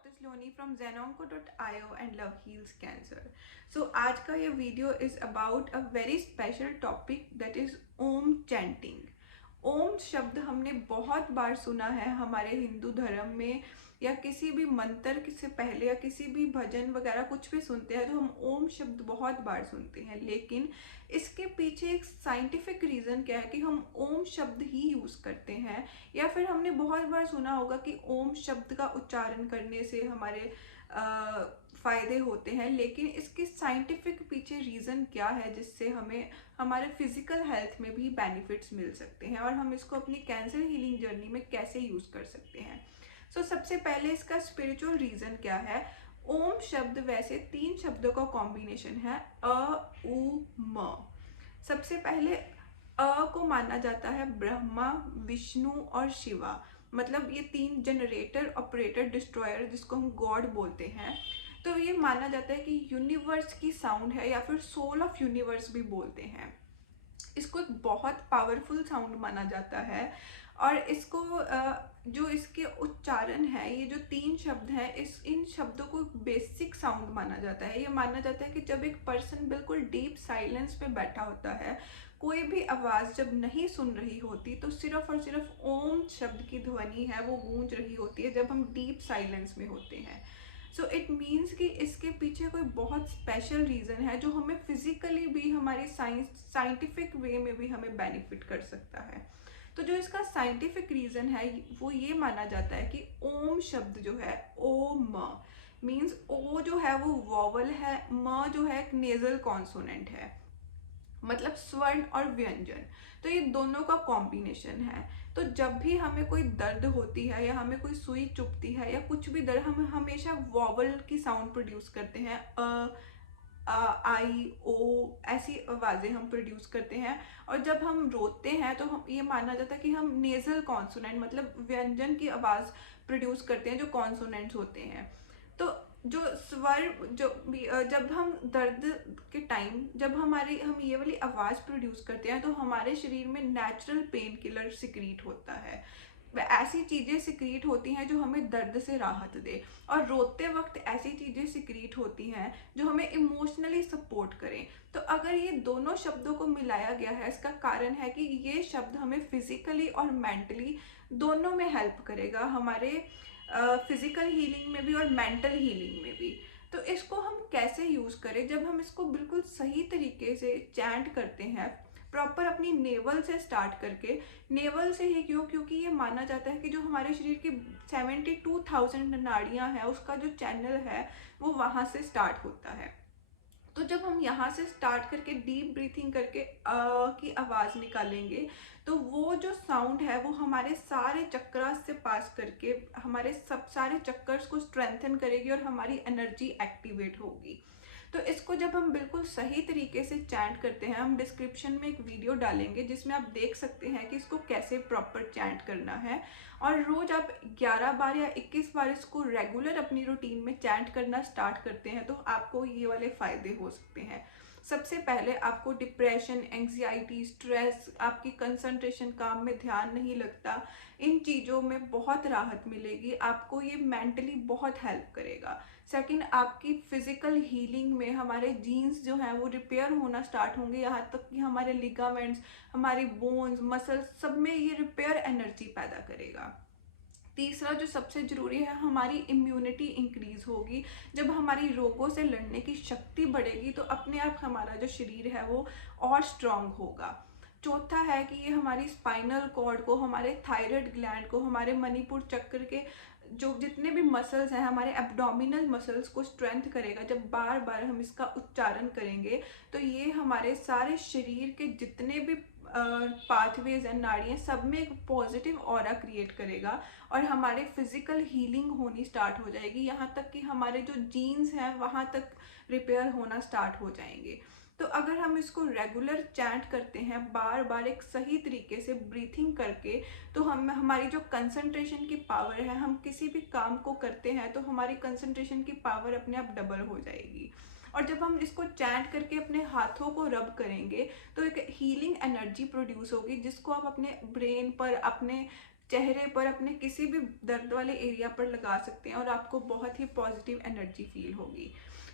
Doctor Saloni from zenonco.io and love heals cancer. So आज का ये video is about a very special topic that is Om chanting. Om शब्द हमने बहुत बार सुना है हमारे हिंदू धर्म में, या किसी भी मंत्र से पहले या किसी भी भजन वगैरह कुछ भी सुनते हैं तो हम ओम शब्द बहुत बार सुनते हैं. लेकिन इसके पीछे एक साइंटिफिक रीज़न क्या है कि हम ओम शब्द ही यूज़ करते हैं, या फिर हमने बहुत बार सुना होगा कि ओम शब्द का उच्चारण करने से हमारे फ़ायदे होते हैं. लेकिन इसके साइंटिफिक पीछे रीज़न क्या है जिससे हमें हमारे फिजिकल हेल्थ में भी बेनिफिट्स मिल सकते हैं, और हम इसको अपनी कैंसर हीलिंग जर्नी में कैसे यूज़ कर सकते हैं. सबसे पहले इसका स्पिरिचुअल रीज़न क्या है. ओम शब्द वैसे 3 शब्दों का कॉम्बिनेशन है, अ उ म. सबसे पहले को माना जाता है ब्रह्मा, विष्णु और शिवा. मतलब ये 3 जनरेटर, ऑपरेटर, डिस्ट्रॉयर, जिसको हम गॉड बोलते हैं. तो ये माना जाता है कि यूनिवर्स की साउंड है, या फिर सोल ऑफ यूनिवर्स भी बोलते हैं. इसको एक बहुत पावरफुल साउंड माना जाता है. और इसको जो इसके उच्चारण है, ये जो 3 शब्द हैं, इन शब्दों को बेसिक साउंड माना जाता है. ये माना जाता है कि जब एक पर्सन बिल्कुल डीप साइलेंस में बैठा होता है, कोई भी आवाज़ जब नहीं सुन रही होती, तो सिर्फ और सिर्फ ओम शब्द की ध्वनि है वो गूंज रही होती है जब हम डीप साइलेंस में होते हैं. इट मीन्स कि इसके पीछे कोई बहुत स्पेशल रीज़न है जो हमें फिजिकली भी, हमारी साइंटिफिक वे में भी हमें बेनिफिट कर सकता है. तो जो इसका साइंटिफिक रीज़न है वो ये माना जाता है कि ओम शब्द जो है, ओम मीन्स ओ जो है वो वॉवल है, म जो है एक नेजल कॉन्सोनेंट है, मतलब स्वर्ण और व्यंजन. तो ये दोनों का कॉम्बिनेशन है. तो जब भी हमें कोई दर्द होती है या हमें कोई सुई चुभती है या कुछ भी दर्द, हम हमेशा वॉवल की साउंड प्रोड्यूस करते हैं. आई, ओ, ऐसी आवाज़ें हम प्रोड्यूस करते हैं. और जब हम रोते हैं तो हम ये माना जाता है कि हम नेजल कॉन्सोनेंट, मतलब व्यंजन की आवाज़ प्रोड्यूस करते हैं जो कॉन्सोनेंट्स होते हैं. तो जो स्वर जो भी जब हम दर्द के टाइम, जब हम ये वाली आवाज़ प्रोड्यूस करते हैं तो हमारे शरीर में नेचुरल पेन किलर सिक्रीट होता है. ऐसी चीज़ें सिक्रीट होती हैं जो हमें दर्द से राहत दे, और रोते वक्त ऐसी चीज़ें सिक्रीट होती हैं जो हमें इमोशनली सपोर्ट करें. तो अगर ये दोनों शब्दों को मिलाया गया है, इसका कारण है कि ये शब्द हमें फिजिकली और मेंटली दोनों में हेल्प करेगा, हमारे फिजिकल हीलिंग में भी और मेंटल हीलिंग में भी. तो इसको हम कैसे यूज़ करें. जब हम इसको बिल्कुल सही तरीके से चैंट करते हैं, प्रॉपर अपनी नेवल से स्टार्ट करके. नेवल से ही क्यों, क्योंकि ये माना जाता है कि जो हमारे शरीर की 72,000 नाड़ियाँ हैं, उसका जो चैनल है वो वहाँ से स्टार्ट होता है. तो जब हम यहाँ से स्टार्ट करके डीप ब्रीथिंग करके की आवाज़ निकालेंगे, तो वो जो साउंड है वो हमारे सारे चक्रास से पास करके हमारे सब सारे चक्कर्स को स्ट्रेंथन करेगी और हमारी एनर्जी एक्टिवेट होगी. तो इसको जब हम बिल्कुल सही तरीके से चैंट करते हैं, हम डिस्क्रिप्शन में एक वीडियो डालेंगे जिसमें आप देख सकते हैं कि इसको कैसे प्रॉपर चैंट करना है. और रोज़ आप 11 बार या 21 बार इसको रेगुलर अपनी रूटीन में चैंट करना स्टार्ट करते हैं तो आपको ये वाले फ़ायदे हो सकते हैं. सबसे पहले आपको डिप्रेशन, एंग्जाइटी, स्ट्रेस, आपकी कंसंट्रेशन, काम में ध्यान नहीं लगता, इन चीज़ों में बहुत राहत मिलेगी. आपको ये मेंटली बहुत हेल्प करेगा. सेकंड, आपकी फिजिकल हीलिंग में हमारे जीन्स जो हैं वो रिपेयर होना स्टार्ट होंगे, यहाँ तक कि हमारे लिगामेंट्स, हमारी बोन्स, मसल्स, सब में ये रिपेयर एनर्जी पैदा करेगा. तीसरा जो सबसे ज़रूरी है, हमारी इम्यूनिटी इंक्रीज़ होगी. जब हमारी रोगों से लड़ने की शक्ति बढ़ेगी तो अपने आप हमारा जो शरीर है वो और स्ट्रांग होगा. चौथा है कि ये हमारी स्पाइनल कॉर्ड को, हमारे थायराइड ग्लैंड को, हमारे मणिपुर चक्र के जो जितने भी मसल्स हैं, हमारे एब्डोमिनल मसल्स को स्ट्रेंथ करेगा. जब बार बार हम इसका उच्चारण करेंगे तो ये हमारे सारे शरीर के जितने भी पाथवेज एंड नाड़ियाँ, सब में एक पॉजिटिव ऑरा क्रिएट करेगा और हमारे फिजिकल हीलिंग होनी स्टार्ट हो जाएगी. यहाँ तक कि हमारे जो जीन्स हैं वहाँ तक रिपेयर होना स्टार्ट हो जाएंगे. तो अगर हम इसको रेगुलर चैंट करते हैं, बार बार एक सही तरीके से ब्रीथिंग करके, तो हम हमारी जो कंसंट्रेशन की पावर है, हम किसी भी काम को करते हैं तो हमारी कंसंट्रेशन की पावर अपने आप डबल हो जाएगी. और जब हम इसको चैंट करके अपने हाथों को रब करेंगे तो एक हीलिंग एनर्जी प्रोड्यूस होगी जिसको आप अपने ब्रेन पर, अपने चेहरे पर, अपने किसी भी दर्द वाले एरिया पर लगा सकते हैं और आपको बहुत ही पॉजिटिव एनर्जी फील होगी।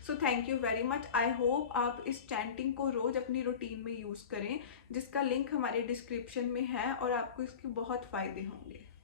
So thank you very much. I hope आप इस चैंटिंग को रोज़ अपनी रूटीन में यूज़ करें, जिसका लिंक हमारे डिस्क्रिप्शन में है, और आपको इसके बहुत फ़ायदे होंगे।